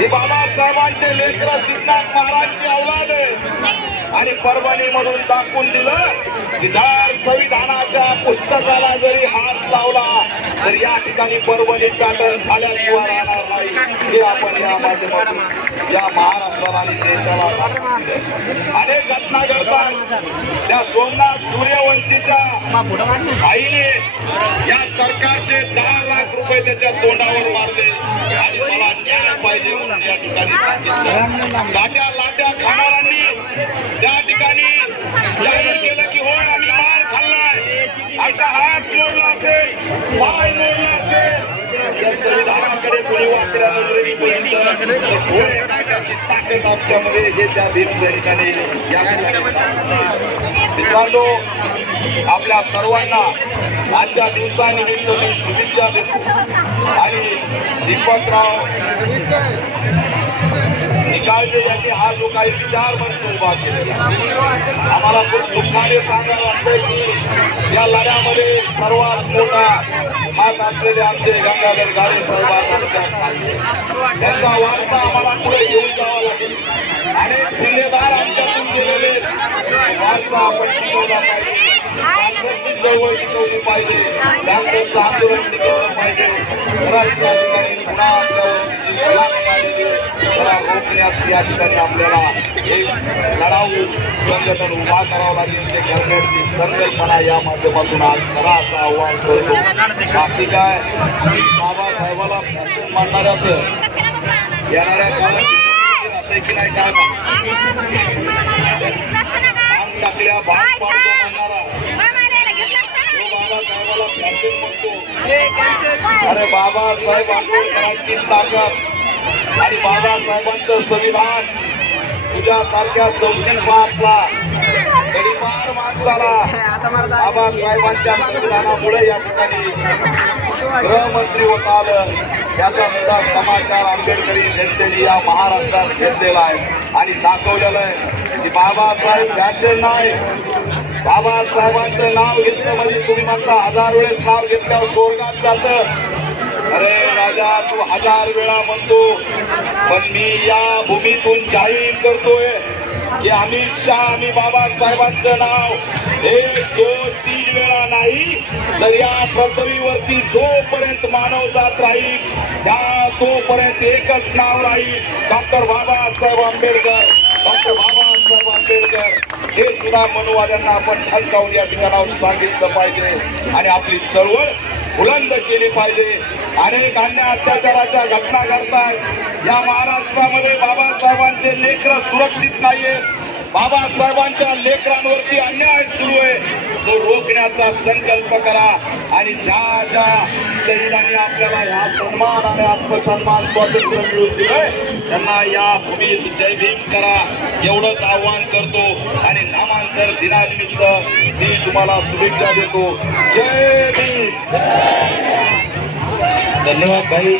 ही बाबासाहेबांचे लेकर सिद्धार्थ महाराजची औलाद आणि परभणी मधून दाखवून दिलं की जर संविधानाच्या पुस्तकाला जरी हात लावला तर या ठिकाणी परभणी पॅटर्न झाल्याशिवाय राहणार नाही. हे आपण या माध्यमातून या महाराष्ट्राला आणि देशाला अनेक घटना घडतात. त्या सोमनाथ सूर्यवंशीच्या आईने या सरकारचे दहा लाख रुपये त्याच्या तोंडावर मारले. लाट्या लाट्या खाणाऱ्यांनी त्या ठिकाणी जाहीर केलं की होय आम्ही मार खाल्लाय. आमचा हात जोडला असेल पाय जोडला असेल. या संविधानाकडे कोणी वाकड्या नजरेने आमच्यामध्ये हे त्या या मित्रांनो आपल्या सर्वांना आजच्या दिवसानिमित्त मी शुभेच्छा देतो. दीपकराव. निकालजे यांनी हा जो काही विचार मंच उभा केलेला. आम्हाला खूप दुःखाने सांगायला वाटतंय की या लढ्यामध्ये सर्वात मोठा हात असलेले आमचे गंगाधर गाडे साहेब आमच्या त्यांचा वारसा आम्हाला पुढे घेऊन जावा लागेल. अनेक जिल्हेदार आमच्यातून गेलेले वारसा आपण शिकवला पाहिजे. चळवळ टिकवली पाहिजे. डाक्टरचं आंदोलन टिकवलं पाहिजे. पुन्हा या ठिकाणी आपल्याला एक लढाऊ संघटन उभा करावं लागेल. ते करण्याची संकल्पना या माध्यमातून आज करा असं आव्हान करतो बाकी काय बाबासाहेबाला फॅशन मानणाऱ्याचं येणाऱ्या काळात की नाही काय माहीत. भांग टाकल्या भांग पाडतो म्हणणारा तो बाबासाहेबाला फॅशन म्हणतो अरे बाबासाहेब आंबेडकरांची ताकद आणि बाबासाहेबांचं संविधान तुझ्यासारख्या चौकीत असला गरीबार माणसाला बाबासाहेबांच्या संविधानामुळे या ठिकाणी गृहमंत्री होत आलं त्याचा सुद्धा समाचार आंबेडकरी जनतेने या महाराष्ट्रात घेतलेला आहे. आणि दाखवलेलं आहे. की बाबासाहेब फॅशन नाही बाबासाहेबांचं नाव घेतलं म्हणजे तुम्ही म्हणता हजार वेळेस नाव घेतल्यावर स्वर्गात जातं. अरे राजा तू हजार वेळा म्हणतो पण मी या भूमीतून जाहीर करतोय की अमित शहा आणि बाबासाहेबांचं नाव एक दोन तीन वेळा नाही तर या पृथ्वीवरती जोपर्यंत मानव जात राहील त्या तोपर्यंत एकच नाव राहील. डॉक्टर बाबासाहेब आंबेडकर. डॉक्टर बाबा सुद्धा मनुवाद्यांना आपण ठणकावून या ठिकाणावर सांगितलं पाहिजे. आणि आपली चळवळ बुलंद केली पाहिजे. अनेक अन्य अत्याचाराच्या घटना घडतात या महाराष्ट्रामध्ये बाबासाहेबांचे लेकर सुरक्षित नाहीये बाबासाहेबांच्या लेकरांवरती अन्याय सुरू आहे. तो रोखण्याचा संकल्प करा. आणि ज्या ज्या शरीराने आपल्याला या सन्मान आणि आत्मसन्मान स्वातंत्र्य मिळून दिलंय त्यांना या भूमीत जय भीम करा एवढंच आव्हान करतो. आणि नामांतर दिनानिमित्त मी तुम्हाला शुभेच्छा देतो. जय भीम! धन्यवाद भाई